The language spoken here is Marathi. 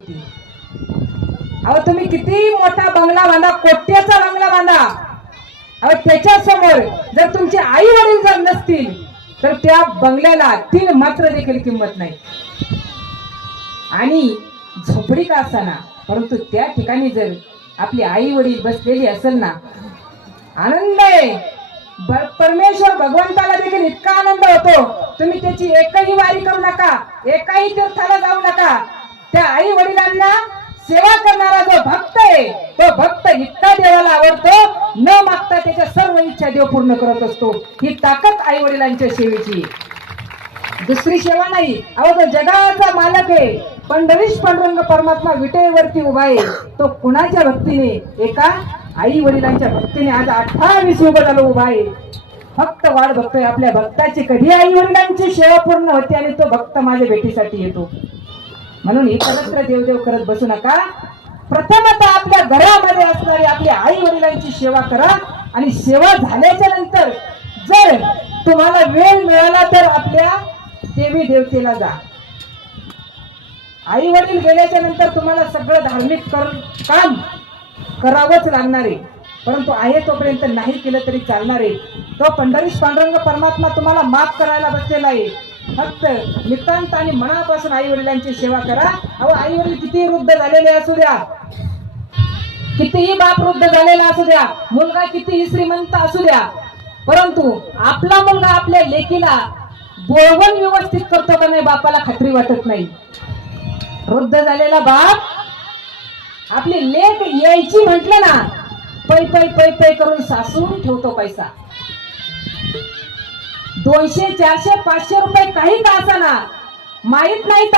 अहो तुम्ही किती मोठा बंगला बांधा, कोट्याचा बंगला बांधा, अहो त्याच्या समोर जर तुमचे आई वडील जर नसतील तर त्या बंगल्याला तीन मात्र देखील किंमत नाही. आणि झोपडी का असताना परंतु त्या ठिकाणी जर आपली आई वडील बसलेली असेल ना, आनंद आहे. परमेश्वर भगवंताला देखील इतका आनंद होतो. तुम्ही त्याची एकही वारी करू नका, एकही तीर्थाला जाऊ नका. त्या आई वडिलांना सेवा करणारा जो भक्त आहे तो भक्त इतका देवाला आवडतो, न मागता त्याच्या सर्व इच्छा देव पूर्ण करत असतो. ही ताकद आई वडिलांच्या सेवेची, दुसरी सेवा नाही. अहो तो जगाचा मालक आहे, पंढरीश पांडुरंग परमात्मा विटेवरती उभा आहे. तो कुणाच्या भक्तीने? एका आई वडिलांच्या भक्तीने आज 28 युग झालं उभा आहे. फक्त वाट बघतोय आपल्या भक्ताची, कधी आई वडिलांची सेवा पूर्ण होते आणि तो भक्त माझ्या भेटीसाठी येतो. म्हणून इतरत्र देवदेव करत बसू नका. प्रथमतः आपल्या घरामध्ये असणारी आपल्या आई वडिलांची सेवा करा. आणि सेवा झाल्याच्या नंतर जर तुम्हाला वेळ मिळाला तर आपल्या देवी देवतेला जा. आई वडील गेल्याच्या नंतर तुम्हाला सगळं धार्मिक काम करावंच लागणार आहे, परंतु आहे तोपर्यंत नाही केलं तरी चालणार आहे. तो पंढरीश पांडुरंग परमात्मा तुम्हाला माफ करायला बसलेला आहे. फक्त नितांत आणि मनापासून आई वडिलांची सेवा करा. अहो आई वडील कितीही वृद्ध झालेले असू द्या, कितीही बाप वृद्ध झालेला असू द्या, मुलगा कितीही श्रीमंत असू द्या, परंतु आपला मुलगा आपल्या लेकीला बोलवून व्यवस्थित करतो का नाही बापाला खात्री वाटत नाही. वृद्ध झालेला बाप आपली लेक यायची म्हटलं ना, पै पै पै पै करून सासून ठेवतो पैसा. 200 400 500 रुपये काही का असाना, माहित नाही